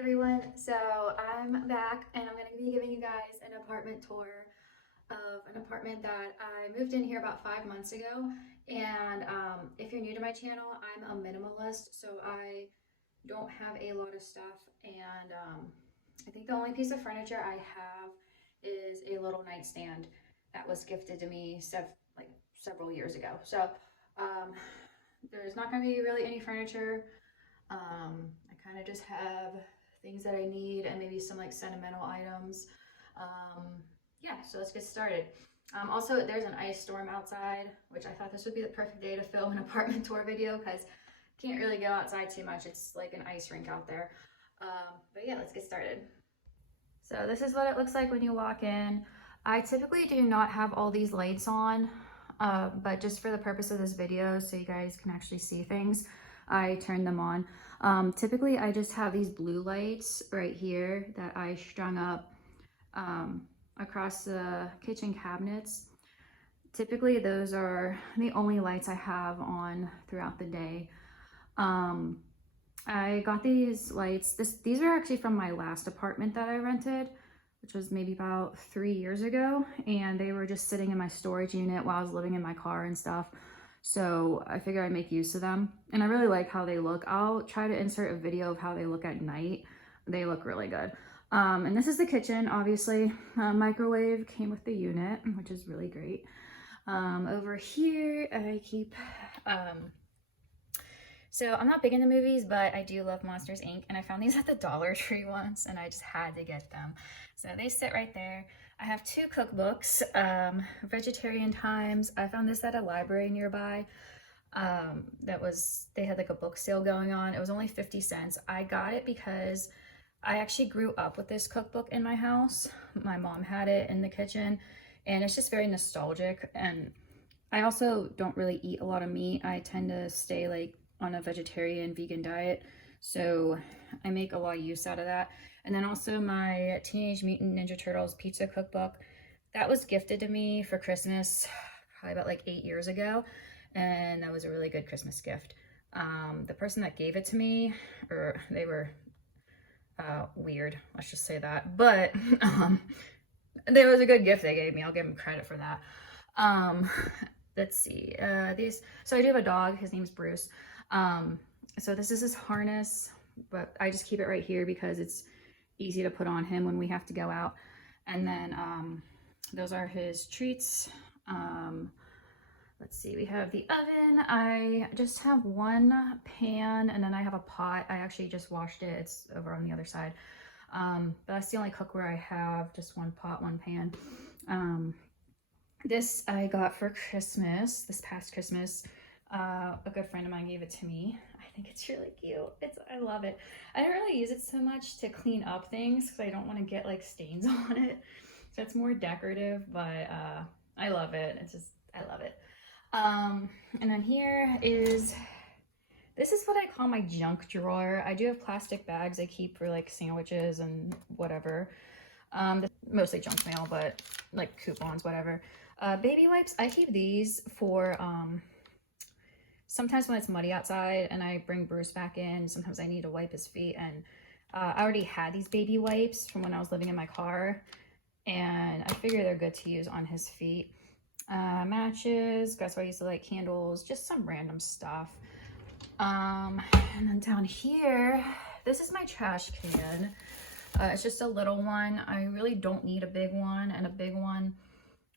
everyone, so I'm back and I'm going to be giving you guys an apartment tour of an apartment that I moved in here about 5 months ago. And if you're new to my channel, I'm a minimalist, so I don't have a lot of stuff. And I think the only piece of furniture I have is a little nightstand that was gifted to me several years ago. So um, there's not going to be really any furniture. I kind of just have things that I need and maybe some like sentimental items. Yeah, so let's get started. Also, there's an ice storm outside, which I thought this would be the perfect day to film an apartment tour video because can't really go outside too much. It's like an ice rink out there. But yeah, let's get started. So this is what it looks like when you walk in. I typically do not have all these lights on, but just for the purpose of this video, so you guys can actually see things, I turned them on. Typically I just have these blue lights right here that I strung up across the kitchen cabinets. Typically those are the only lights I have on throughout the day. I got these lights, these are actually from my last apartment that I rented, which was maybe about 3 years ago, and they were just sitting in my storage unit while I was living in my car and stuff. So I figured I'd make use of them, and I really like how they look. I'll try to insert a video of how they look at night. They look really good. And this is the kitchen, obviously. Microwave came with the unit, which is really great. Over here I keep so I'm not big into movies, but I do love Monsters Inc. And I found these at the Dollar Tree once and I just had to get them. So they sit right there. I have 2 cookbooks, Vegetarian Times. I found this at a library nearby. They had like a book sale going on. It was only 50 cents. I got it because I actually grew up with this cookbook in my house. My mom had it in the kitchen and it's just very nostalgic. And I also don't really eat a lot of meat. I tend to stay like on a vegetarian vegan diet, so I make a lot of use out of that. And then also my Teenage Mutant Ninja Turtles pizza cookbook, that was gifted to me for Christmas probably about like 8 years ago, and that was a really good Christmas gift. The person that gave it to me, or they were weird, let's just say that, but there was a good gift they gave me. I'll give them credit for that. Let's see, so I do have a dog, his name's Bruce. So this is his harness, but I just keep it right here because it's easy to put on him when we have to go out. And then those are his treats. Let's see, we have the oven. I just have 1 pan, and then I have a pot. I actually just washed it. It's over on the other side. But that's the only cookware I have, just 1 pot, 1 pan. This I got for Christmas, this past Christmas. A good friend of mine gave it to me. I think it's really cute. I love it. I don't really use it so much to clean up things because I don't want to get like stains on it. So it's more decorative, but I love it. I love it. And then this is what I call my junk drawer. I do have plastic bags I keep for like sandwiches and whatever. Mostly junk mail, but like coupons, whatever. Baby wipes, I keep these for sometimes when it's muddy outside and I bring Bruce back in, sometimes I need to wipe his feet, and I already had these baby wipes from when I was living in my car, and I figure they're good to use on his feet. Matches, that's why I used to light candles, just some random stuff. And then down here, this is my trash can. It's just a little one. I really don't need a big one, and a big one,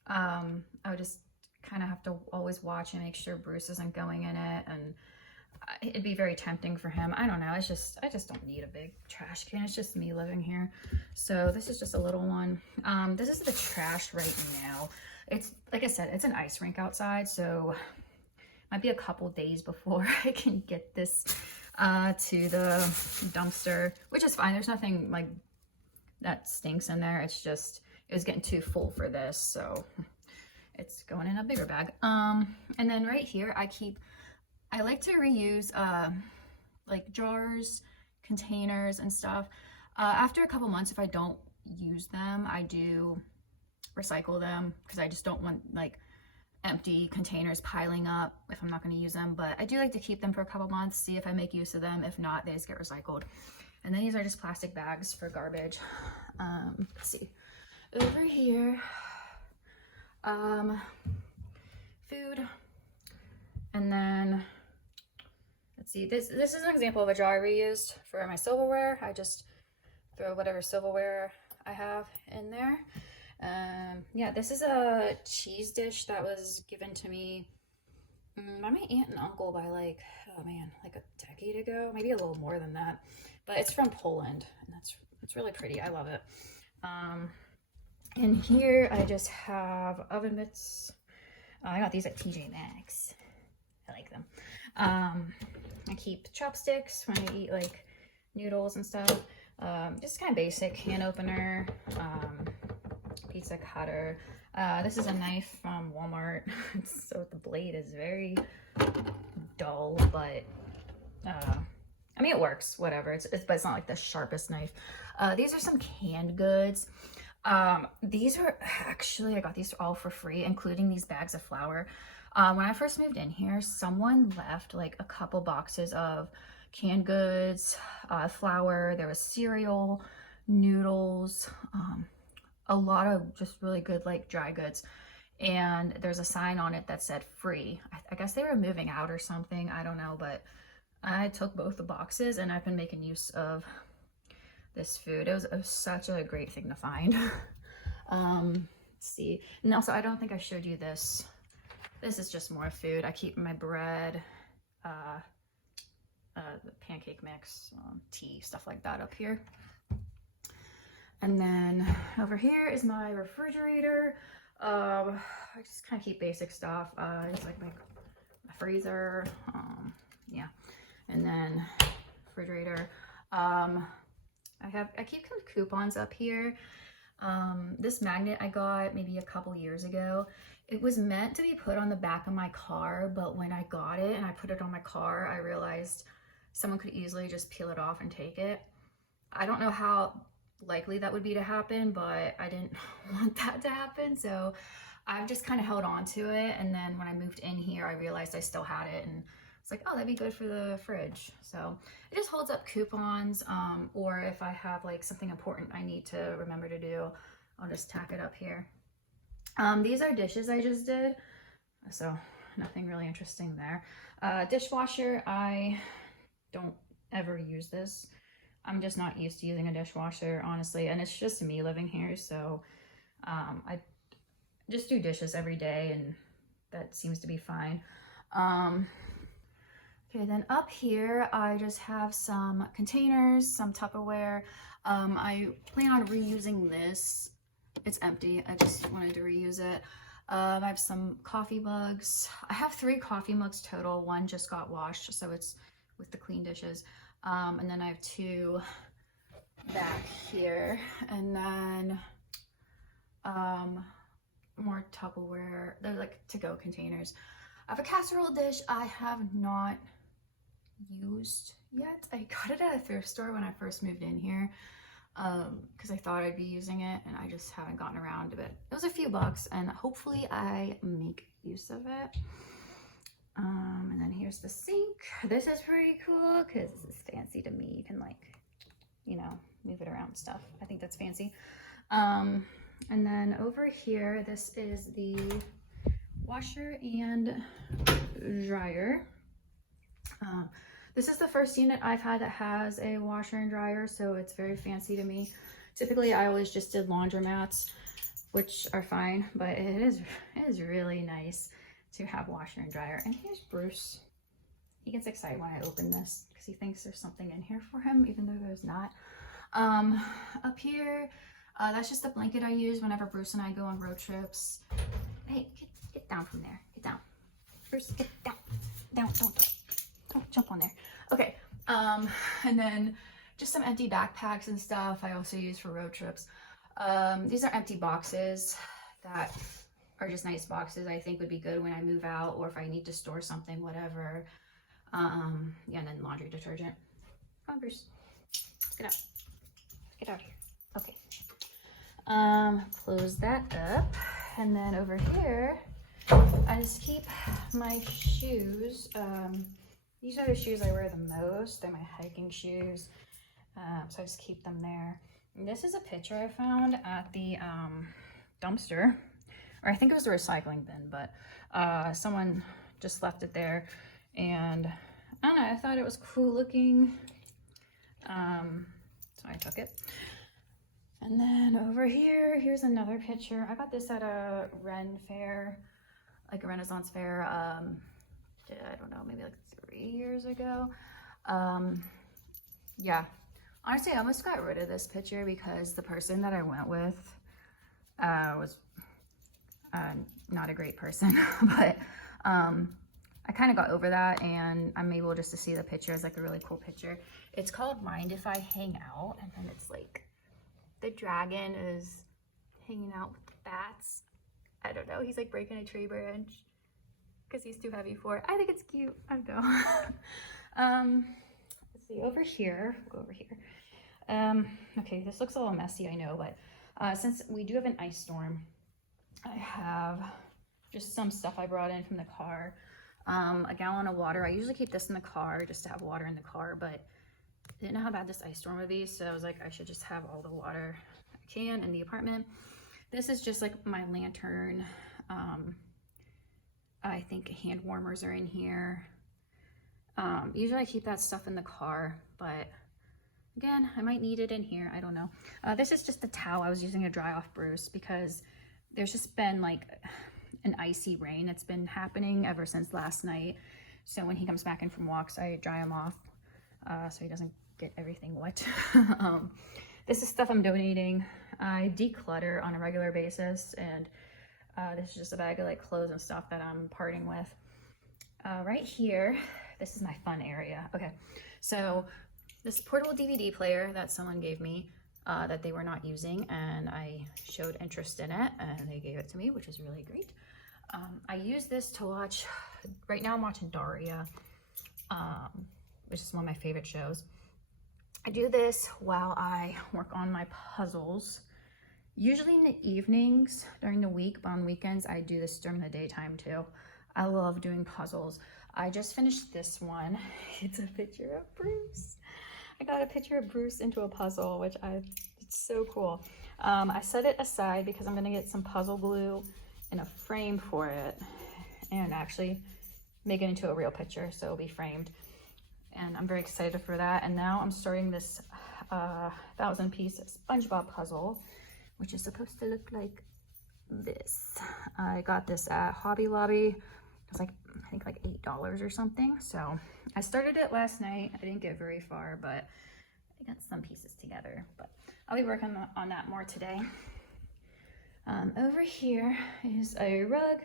I would just kind of have to always watch and make sure Bruce isn't going in it, and it'd be very tempting for him. I don't know, I just don't need a big trash can. It's just me living here. So this is just a little one. This is the trash right now. It's like I said, it's an ice rink outside, so might be a couple days before I can get this to the dumpster, which is fine. There's nothing like that stinks in there. It's just it was getting too full for this, so it's going in a bigger bag. And then right here I like to reuse like jars, containers and stuff. After a couple months, if I don't use them, I do recycle them because I just don't want like empty containers piling up if I'm not going to use them. But I do like to keep them for a couple months, see if I make use of them. If not, they just get recycled. And then these are just plastic bags for garbage. Let's see. Over here, food. And then, let's see, this is an example of a jar I reused for my silverware. I just throw whatever silverware I have in there. Yeah, this is a cheese dish that was given to me by my aunt and uncle by like, oh man, like a decade ago, maybe a little more than that. But it's from Poland, and it's really pretty. I love it. And here I just have oven mitts. I got these at TJ Maxx. I like them. I keep chopsticks when I eat like noodles and stuff. Just kind of basic hand opener, pizza cutter. This is a knife from Walmart. So the blade is very dull, but I mean, it works, whatever. But it's not like the sharpest knife. These are some canned goods. These are actually, I got these all for free, including these bags of flour. When I first moved in here, someone left like a couple boxes of canned goods, flour, there was cereal, noodles, a lot of just really good like dry goods. And there's a sign on it that said free. I guess they were moving out or something, I don't know, but I took both the boxes and I've been making use of this food. It was such a great thing to find. Let's see. And also, I don't think I showed you this. This is just more food. I keep my bread, the pancake mix, tea, stuff like that up here. And then over here is my refrigerator. I just kind of keep basic stuff. Just like my freezer, yeah. And then refrigerator. I keep some coupons up here. This magnet I got maybe a couple years ago. It was meant to be put on the back of my car, but when I got it and I put it on my car, I realized someone could easily just peel it off and take it. I don't know how likely that would be to happen, but I didn't want that to happen, so I've just kind of held on to it. And then when I moved in here, I realized I still had it, and it's like, oh, that'd be good for the fridge. So it just holds up coupons, or if I have like something important I need to remember to do, I'll just tack it up here. These are dishes I just did, so nothing really interesting there. Dishwasher, I don't ever use this. I'm just not used to using a dishwasher, honestly, and it's just me living here, so I just do dishes every day, and that seems to be fine. Okay, then up here, I just have some containers, some Tupperware. I plan on reusing this. It's empty. I just wanted to reuse it. I have some coffee mugs. I have 3 coffee mugs total. One just got washed, so it's with the clean dishes. And then I have 2 back here. And then more Tupperware. They're like to-go containers. I have a casserole dish I have not used yet. I got it at a thrift store when I first moved in here, because I thought I'd be using it, and I just haven't gotten around to it. It was a few bucks, and hopefully I make use of it. And then here's the sink. This is pretty cool because this is fancy to me. You can, like, you know, move it around and stuff. I think that's fancy. And then over here, this is the washer and dryer. This is the first unit I've had that has a washer and dryer, so it's very fancy to me. Typically, I always just did laundromats, which are fine, but it is really nice to have washer and dryer. And here's Bruce. He gets excited when I open this because he thinks there's something in here for him, even though there's not. Up here, that's just the blanket I use whenever Bruce and I go on road trips. Hey, get down from there. Get down. Bruce, get down. Down, don't jump on there. Okay, and then just some empty backpacks and stuff I also use for road trips. These are empty boxes that are just nice boxes I think would be good when I move out, or if I need to store something, whatever. Yeah, and then laundry detergent. Come on, Bruce. Get out. Get out here. Okay. Close that up. And then over here, I just keep my shoes. These are the shoes I wear the most. They're my hiking shoes. So I just keep them there. And this is a picture I found at the dumpster, or I think it was the recycling bin, but someone just left it there, and I don't know, I thought it was cool looking, so I took it. And then over here, here's another picture. I got this at a Ren fair, like a Renaissance fair, I don't know, maybe like 3 years ago. Yeah, honestly, I almost got rid of this picture because the person that I went with was not a great person, but I kind of got over that, and I'm able just to see the picture as like a really cool picture. It's called Mind If I Hang Out, and then it's like the dragon is hanging out with the bats. I don't know, he's like breaking a tree branch because he's too heavy for it. I think it's cute. I don't know. Let's see, over here, we'll go over here. Okay, this looks a little messy, I know, but since we do have an ice storm, I have just some stuff I brought in from the car. A gallon of water. I usually keep this in the car just to have water in the car, but I didn't know how bad this ice storm would be, so I was like, I should just have all the water I can in the apartment. This is just like my lantern. I think hand warmers are in here. Usually I keep that stuff in the car, but again, I might need it in here. I don't know. This is just a towel I was using to dry off Bruce because there's just been like an icy rain that's been happening ever since last night. So when he comes back in from walks, I dry him off so he doesn't get everything wet. This is stuff I'm donating. I declutter on a regular basis, and this is just a bag of like clothes and stuff that I'm parting with. Right here, this is my fun area. Okay, so this portable DVD player that someone gave me that they were not using, and I showed interest in it, and they gave it to me, which is really great. I use this to watch, right now I'm watching Daria, which is one of my favorite shows. I do this while I work on my puzzles, usually in the evenings during the week, but on weekends I do this during the daytime too. I love doing puzzles. I just finished this one. It's a picture of Bruce. I got a picture of Bruce into a puzzle, which it's so cool. I set it aside because I'm gonna get some puzzle glue and a frame for it and actually make it into a real picture, so it'll be framed. And I'm very excited for that. And now I'm starting this 1,000-piece SpongeBob puzzle, which is supposed to look like this. I got this at Hobby Lobby. It was like, I think like $8 or something. So I started it last night. I didn't get very far, but I got some pieces together. But I'll be working on that more today. Over here is a rug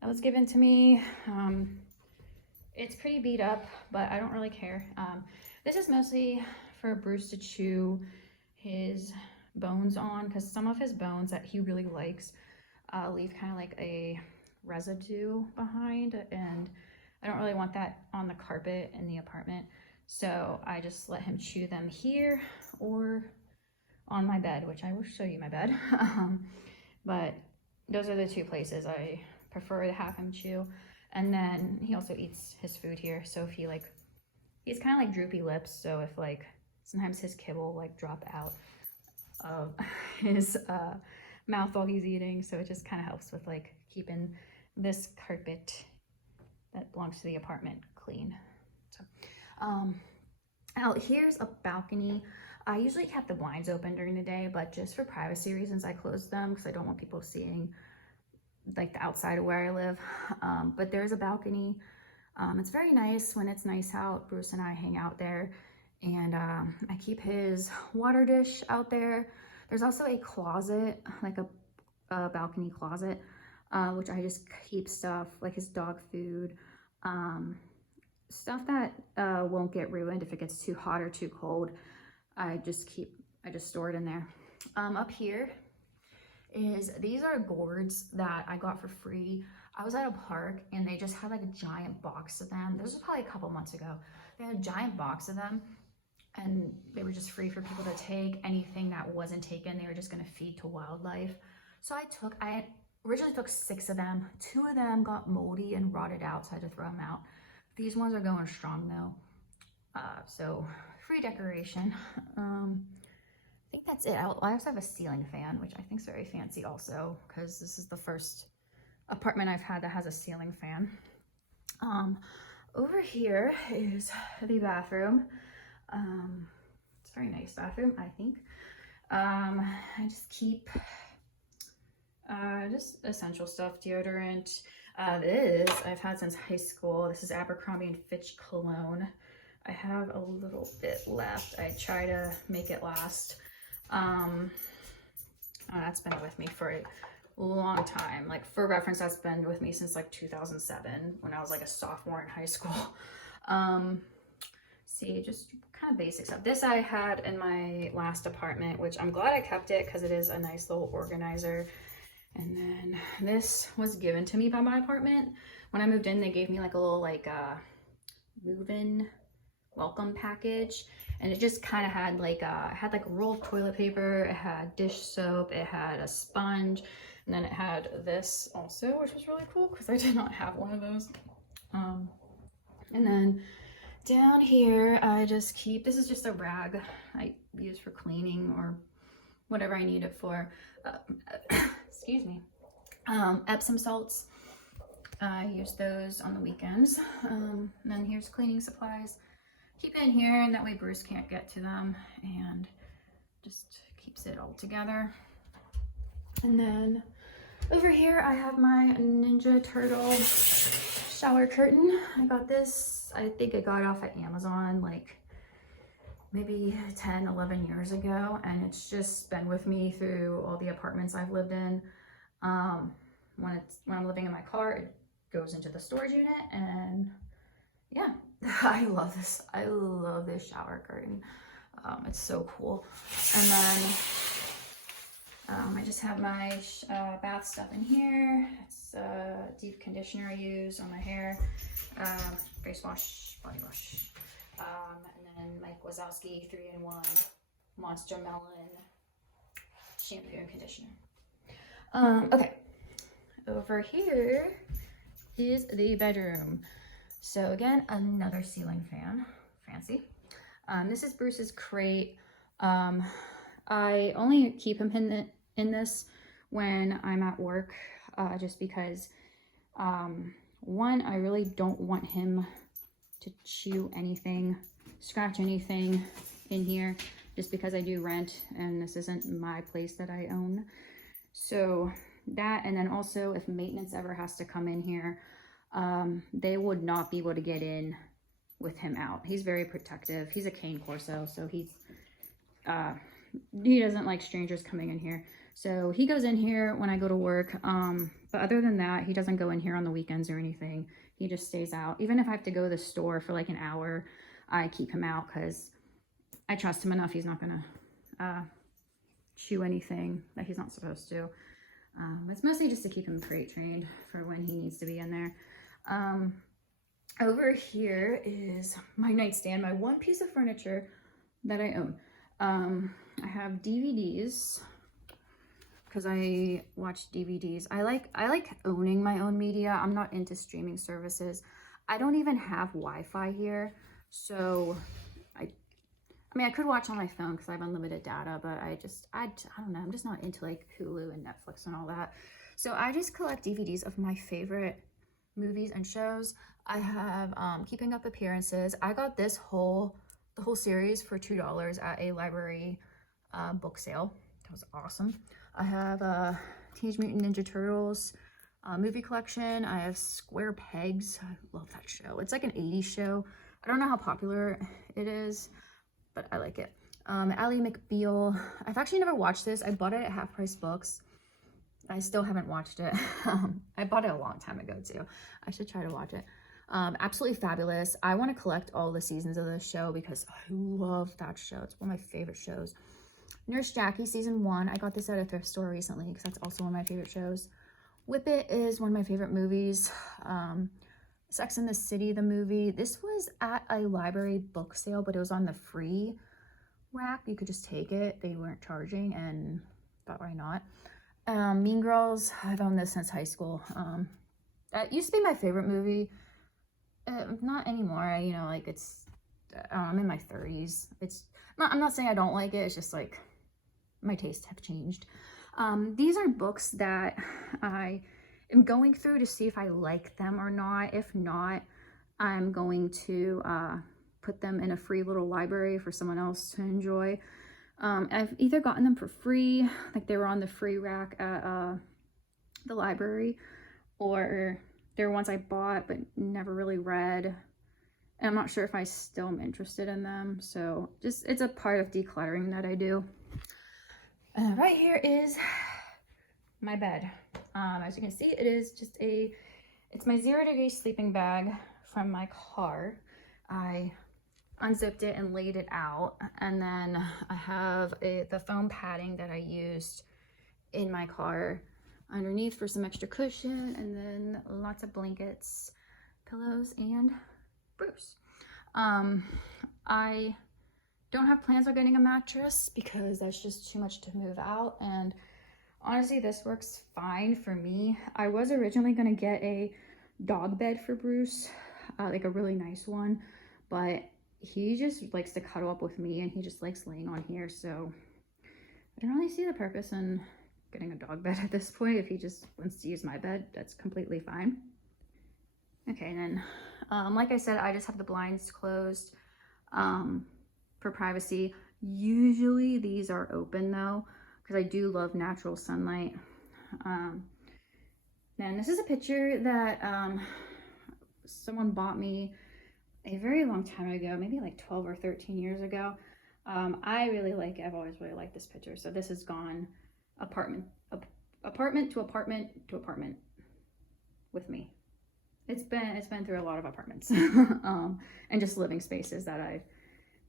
that was given to me. It's pretty beat up, but I don't really care. This is mostly for Bruce to chew his bones on, because some of his bones that he really likes leave kind of like a residue behind, and I don't really want that on the carpet in the apartment, so I just let him chew them here or on my bed, which I will show you my bed. But those are the two places I prefer to have him chew. And then he also eats his food here, so if he's kind of like droopy lips, so if like sometimes his kibble like drop out of his mouth while he's eating, so it just kind of helps with like keeping this carpet that belongs to the apartment clean. So out here's a balcony. I usually kept the blinds open during the day, but just for privacy reasons I closed them because I don't want people seeing like the outside of where I live. But there's a balcony. It's very nice when it's nice out. Bruce and I hang out there, and I keep his water dish out there. There's also a closet, like a balcony closet, which I just keep stuff like his dog food, stuff that won't get ruined if it gets too hot or too cold. I just store it in there. Up here these are gourds that I got for free. I was at a park and they just had like a giant box of them. This was probably a couple months ago. They had a giant box of them and they were just free for people to take. Anything that wasn't taken, they were just gonna feed to wildlife. So I originally took 6 of them. 2 of them got moldy and rotted out, so I had to throw them out. These ones are going strong though. So free decoration. I think that's it. I also have a ceiling fan, which I think is very fancy also, because this is the first apartment I've had that has a ceiling fan. Over here is the bathroom. It's a very nice bathroom, I think. I just keep just essential stuff, deodorant. This I've had since high school. This is Abercrombie and Fitch cologne. I have a little bit left. I try to make it last. That's been with me for a long time. Like, for reference, that's been with me since like 2007 when I was like a sophomore in high school. See, just kind of basic stuff. This I had in my last apartment, which I'm glad I kept it because it is a nice little organizer. And then this was given to me by my apartment. When I moved in, they gave me like a little like move-in welcome package, and it just kind of had like it had like a roll of toilet paper, it had dish soap, it had a sponge, and then it had this also, which was really cool because I did not have one of those. And then down here I just keep, this is just a rag I use for cleaning or whatever I need it for. Excuse me. Epsom salts, I use those on the weekends. And then here's cleaning supplies. Keep it in here, and that way Bruce can't get to them, and just keeps it all together. And then over here I have my Ninja Turtle shower curtain. I got this, I think I got it off at Amazon like maybe 10, 11 years ago, and it's just been with me through all the apartments I've lived in. When I'm living in my car, it goes into the storage unit, and yeah, I love this. I love this shower curtain. It's so cool. And then I just have my bath stuff in here. It's deep conditioner I use on my hair, face wash, body wash, and then Mike Wazowski 3-in-1 Monster Melon shampoo and conditioner. Okay, over here is the bedroom. So again, another ceiling fan, fancy. This is Bruce's crate. I only keep him in this when I'm at work, just because, one, I really don't want him to chew anything, scratch anything in here, just because I do rent and this isn't my place that I own. So that, and then also if maintenance ever has to come in here, they would not be able to get in with him out. He's very protective. He's a cane corso, so he doesn't like strangers coming in here. So he goes in here when I go to work. But other than that, he doesn't go in here on the weekends or anything. He just stays out. Even if I have to go to the store for like an hour, I keep him out because I trust him enough. He's not gonna chew anything that he's not supposed to. It's mostly just to keep him crate trained for when he needs to be in there. Over here is my nightstand, my one piece of furniture that I own. I have DVDs because I watch DVDs. I like owning my own media. I'm not into streaming services. I don't even have Wi-Fi here, so I mean, I could watch on my phone because I have unlimited data, but I don't know. I'm just not into like Hulu and Netflix and all that. So I just collect DVDs of my favorite movies and shows. I have Keeping Up Appearances. I got the whole series for $2 at a library book sale. That was awesome. I have Teenage Mutant Ninja Turtles movie collection. I have Square Pegs. I love that show. It's like an 80s show. I don't know how popular it is, but I like it. Ally McBeal. I've actually never watched this. I bought it at Half Price Books. I still haven't watched it. I bought it a long time ago too. I should try to watch it. Absolutely Fabulous. I want to collect all the seasons of this show because I love that show. It's one of my favorite shows. Nurse Jackie season 1. I got this at a thrift store recently because that's also one of my favorite shows. Whip It is one of my favorite movies. Sex and the City, the movie. This was at a library book sale, but it was on the free rack. You could just take it. They weren't charging, and thought, why not? Mean Girls. I've owned this since high school. That used to be my favorite movie. Not anymore. Like, it's I'm in my 30s. I'm not saying I don't like it. It's just like my tastes have changed. These are books that I am going through to see if I like them or not. If not, I'm going to put them in a free little library for someone else to enjoy. I've either gotten them for free, like they were on the free rack at the library, or they're ones I bought but never really read. And I'm not sure if I still am interested in them. So just, it's a part of decluttering that I do. Right here is my bed. As you can see, it is just it's my 0 degree sleeping bag from my car. I unzipped it and laid it out, and then I have the foam padding that I used in my car underneath for some extra cushion, and then lots of blankets, pillows, and Bruce. I don't have plans on getting a mattress because that's just too much to move out, and honestly this works fine for me. I was originally going to get a dog bed for Bruce, like a really nice one, but he just likes to cuddle up with me and he just likes laying on here, so I don't really see the purpose in getting a dog bed at this point. If he just wants to use my bed, that's completely fine. Okay, and then like I said, I just have the blinds closed for privacy. Usually these are open though, because I do love natural sunlight. Then this is a picture that someone bought me a very long time ago, maybe like 12 or 13 years ago. I really like it. I've always really liked this picture. So this has gone apartment to apartment to apartment with me. It's been through a lot of apartments and just living spaces that I've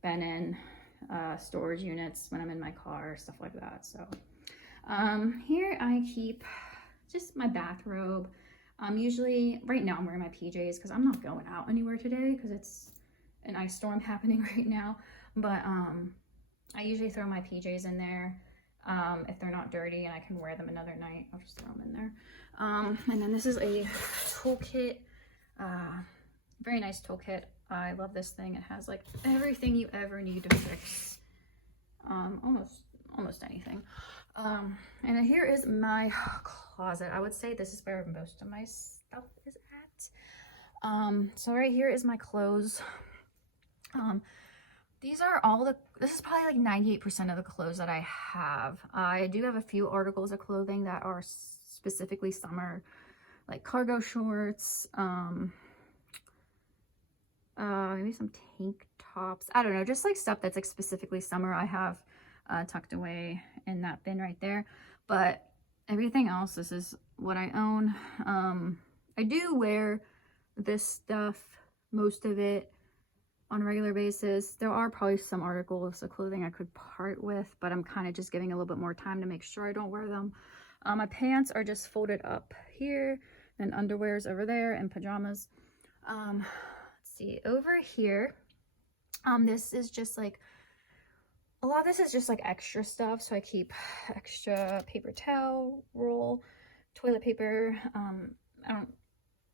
been in, storage units when I'm in my car, stuff like that. So here I keep just my bathrobe. Usually right now I'm wearing my PJs because I'm not going out anywhere today because it's an ice storm happening right now. But I usually throw my PJs in there if they're not dirty and I can wear them another night. I'll just throw them in there. And then this is a toolkit, very nice toolkit. I love this thing. It has like everything you ever need to fix almost anything. And then here is my closet. I would say this is where most of my stuff is at. So right here is my clothes. These are this is probably like 98% of the clothes that I have. I do have a few articles of clothing that are specifically summer, like cargo shorts, maybe some tank tops. I don't know, just like stuff that's like specifically summer. I have tucked away in that bin right there, but everything else, this is what I own. I do wear this stuff, most of it, on a regular basis. There are probably some articles of clothing I could part with, but I'm kind of just giving a little bit more time to make sure I don't wear them. My pants are just folded up here, and underwear is over there, and pajamas. Let's see, over here, this is just like, a lot of this is just like extra stuff. So I keep extra paper towel roll, toilet paper.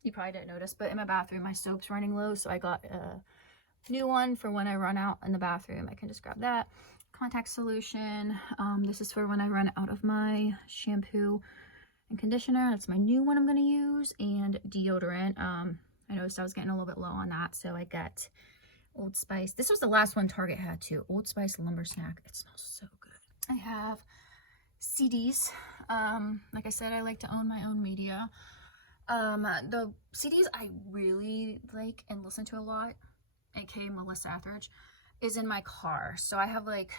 You probably didn't notice, but in my bathroom, my soap's running low. So I got a new one for when I run out in the bathroom. I can just grab that. Contact solution. This is for when I run out of my shampoo and conditioner. That's my new one I'm going to use. And deodorant. I noticed I was getting a little bit low on that. So I got Old Spice. This was the last one Target had too. Old Spice Lumber Snack. It smells so good. I have CDs. Like I said, I like to own my own media. The CDs I really like and listen to a lot, aka Melissa Etheridge, is in my car. So I have like,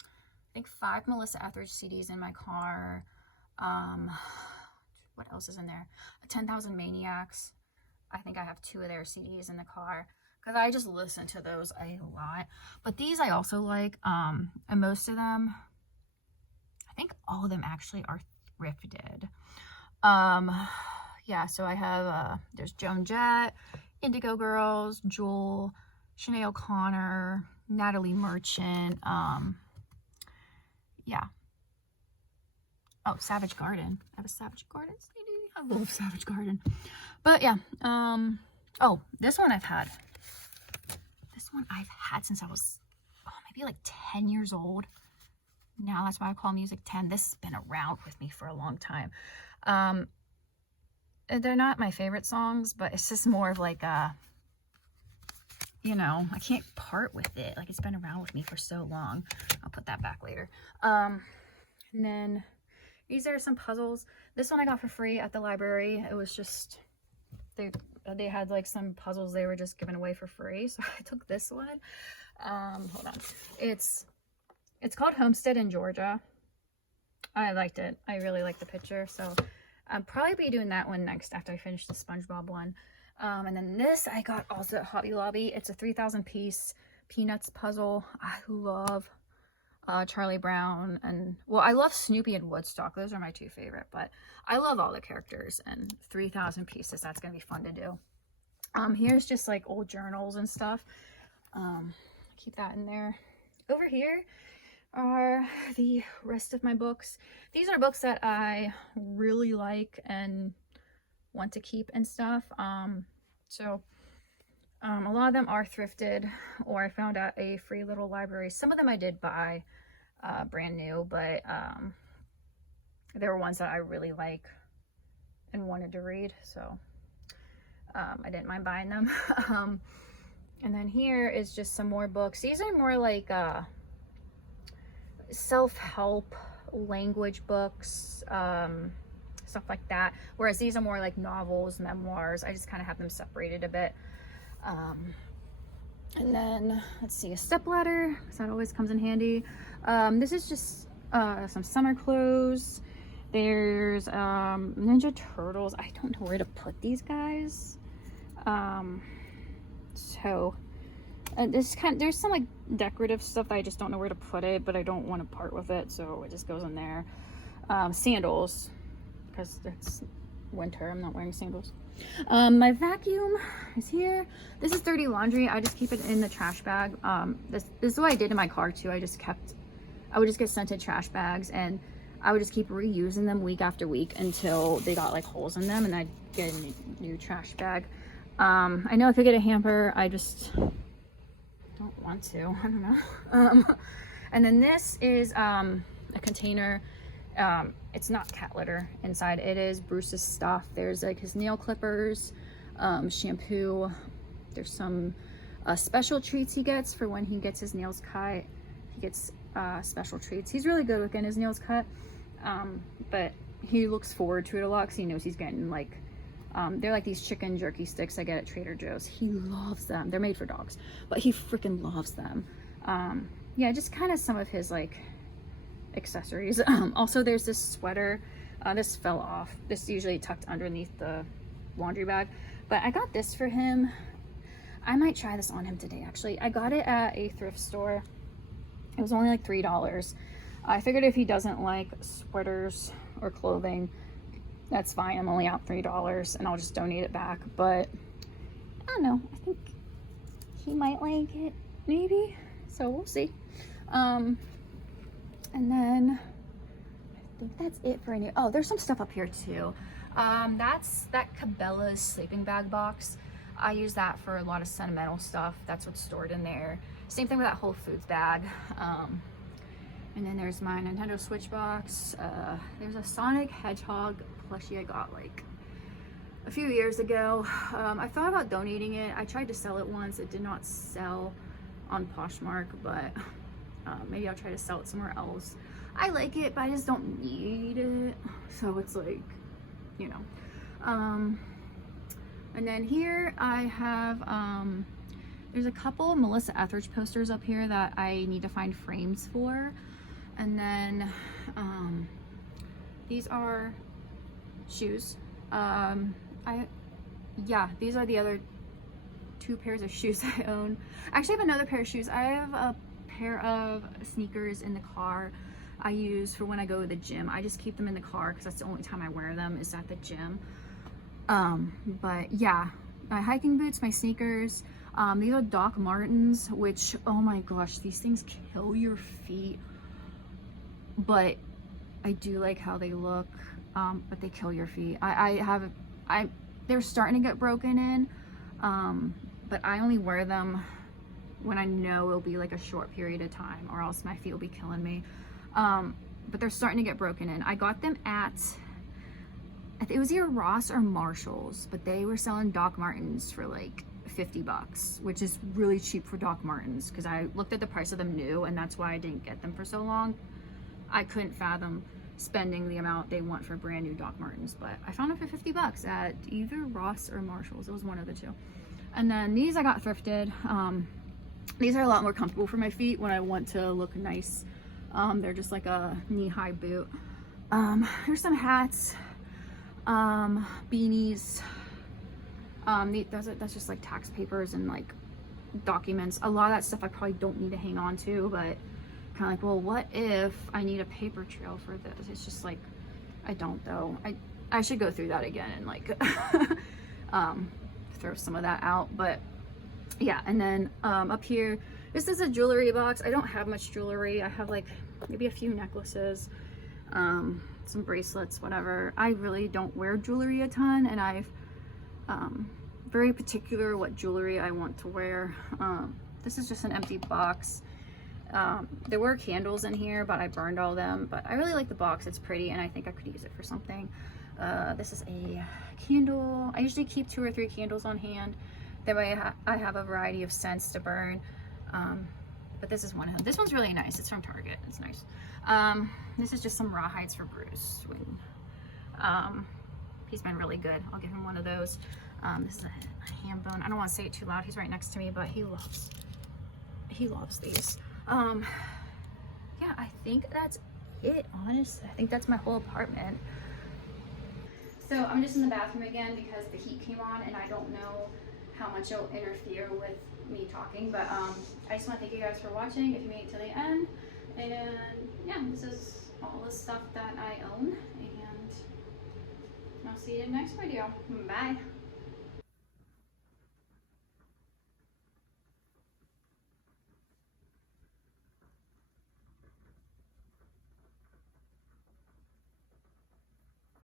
I think 5 Melissa Etheridge CDs in my car. What else is in there? 10,000 Maniacs. I think I have 2 of their CDs in the car because I just listen to those a lot. But these I also like, and most of them, I think all of them actually are thrifted. Yeah, so I have, there's Joan Jett, Indigo Girls, Jewel, Sinead O'Connor, Natalie Merchant, yeah. Oh, Savage Garden. I have a Savage Garden CD. I love Savage Garden. But yeah, oh, this one I've had. This This one I've had since I was maybe like 10 years old. Now that's why I call music 10. This has been around with me for a long time. They're not my favorite songs, but it's just more of like a, you know, I can't part with it. Like, it's been around with me for so long. I'll put that back later. And then these are some puzzles. This one I got for free at the library. It was just, they had like some puzzles they were just giving away for free. So I took this one. Hold on. It's called Homestead in Georgia. I liked it. I really liked the picture. So I'll probably be doing that one next after I finish the SpongeBob one. And then this I got also at Hobby Lobby. It's a 3,000 piece Peanuts puzzle. I love Charlie Brown, and well, I love Snoopy and Woodstock. Those are my two favorite, but I love all the characters, and 3,000 pieces, that's gonna be fun to do. Here's just like old journals and stuff. Keep that in there. Over here are the rest of my books. These are books that I really like and want to keep and stuff. A lot of them are thrifted, or I found at a free little library. Some of them I did buy brand new, but there were ones that I really like and wanted to read, so I didn't mind buying them. And then here is just some more books. These are more like self-help language books, stuff like that, whereas these are more like novels, memoirs. I just kind of have them separated a bit. And then let's see, a stepladder, because that always comes in handy. This is just some summer clothes. There's Ninja Turtles. I don't know where to put these guys. There's some like decorative stuff that I just don't know where to put it, but I don't want to part with it, so it just goes in there. Sandals, because it's winter, I'm not wearing sandals. My vacuum is here. This is dirty laundry. I just keep it in the trash bag. This is what I did in my car too. I would just get scented trash bags, and I would just keep reusing them week after week until they got like holes in them, and I'd get a new trash bag. I know I could get a hamper. I just don't want to. I don't know. And then this is a container. It's not cat litter inside. It is Bruce's stuff. There's like his nail clippers, shampoo. There's some special treats he gets for when he gets his nails cut. He gets special treats. He's really good with getting his nails cut, but he looks forward to it a lot because he knows he's getting like, they're like these chicken jerky sticks I get at Trader Joe's. He loves them. They're made for dogs, but he freaking loves them. Yeah, just kind of some of his like accessories. Also, there's this sweater. This fell off. This is usually tucked underneath the laundry bag, but I got this for him. I might try this on him today, actually. I got it at a thrift store. It was only like $3. I figured if he doesn't like sweaters or clothing, that's fine. I'm only out $3 and I'll just donate it back. But I don't know, I think he might like it, maybe, so we'll see. And then I think that's it for any. Oh, there's some stuff up here too. That's that Cabela's sleeping bag box. I use that for a lot of sentimental stuff. That's what's stored in there. Same thing with that Whole Foods bag. And then there's my Nintendo Switch box. There's a Sonic Hedgehog plushie I got like a few years ago. I thought about donating it. I tried to sell it once. It did not sell on Poshmark, but maybe I'll try to sell it somewhere else. I like it, but I just don't need it. So it's like, you know. And then here I have, there's a couple Melissa Etheridge posters up here that I need to find frames for. And then these are shoes. Yeah, these are the other two pairs of shoes I own. Actually, I have another pair of shoes. I have a pair of sneakers in the car I use for when I go to the gym. I just keep them in the car because that's the only time I wear them is at the gym. But yeah, my hiking boots, my sneakers. These are Doc Martens, which, oh my gosh, these things kill your feet. But I do like how they look, but they kill your feet. They're starting to get broken in, but I only wear them when I know it'll be like a short period of time, or else my feet will be killing me. But they're starting to get broken in. I got them at, I think it was either Ross or Marshall's, but they were selling Doc Martens for like $50, which is really cheap for Doc Martens, because I looked at the price of them new, and that's why I didn't get them for so long. I couldn't fathom spending the amount they want for brand new Doc Martens, but I found them for $50 at either Ross or Marshall's. It was one of the two. And then these I got thrifted. These are a lot more comfortable for my feet when I want to look nice. They're just like a knee-high boot. Here's some hats, beanies. That's just like tax papers and like documents. A lot of that stuff I probably don't need to hang on to, but kind of like, well, what if I need a paper trail for this? It's just like, I don't though. I should go through that again and like throw some of that out. But yeah, and then up here, this is a jewelry box. I don't have much jewelry. I have like maybe a few necklaces, some bracelets, whatever. I really don't wear jewelry a ton, and I've very particular what jewelry I want to wear. This is just an empty box. There were candles in here, but I burned all them. But I really like the box. It's pretty, and I think I could use it for something. This is a candle. I usually keep 2 or 3 candles on hand. That way I have a variety of scents to burn. But this is one of them. This one's really nice. It's from Target. It's nice. This is just some rawhides for Bruce. He's been really good. I'll give him one of those. This is a ham bone. I don't want to say it too loud. He's right next to me, but he loves these. Yeah, I think that's it, honestly. I think that's my whole apartment. So I'm just in the bathroom again because the heat came on, and I don't know how much it'll interfere with me talking, but I just want to thank you guys for watching if you made it to the end. And yeah, this is all the stuff that I own, and I'll see you in the next video. Bye.